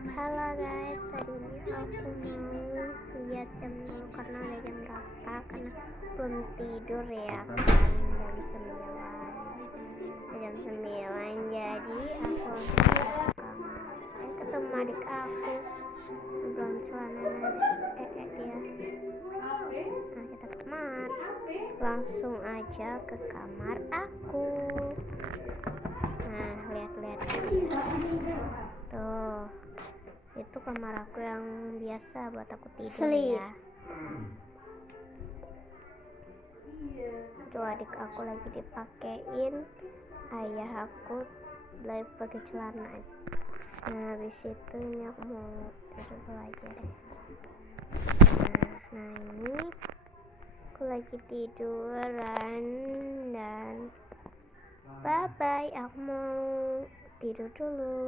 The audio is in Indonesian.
Halo guys, hari ini aku mau lihat jam dulu karena udah jam berapa, karena belum tidur ya kan, jam 9 jadi aku langsung ke kamar. Ketemu adik aku belum celana habis dia. Nah kita ke kamar, langsung aja ke kamar aku. Nah lihat-lihat tuh, itu kamar aku yang biasa buat aku tidur ya. Tuh adik aku lagi dipakein, ayah aku lagi pakai celana. Nah habis itu ini aku mau tidur aja deh. Nah ini aku lagi tiduran dan bye bye, aku mau tidur dulu.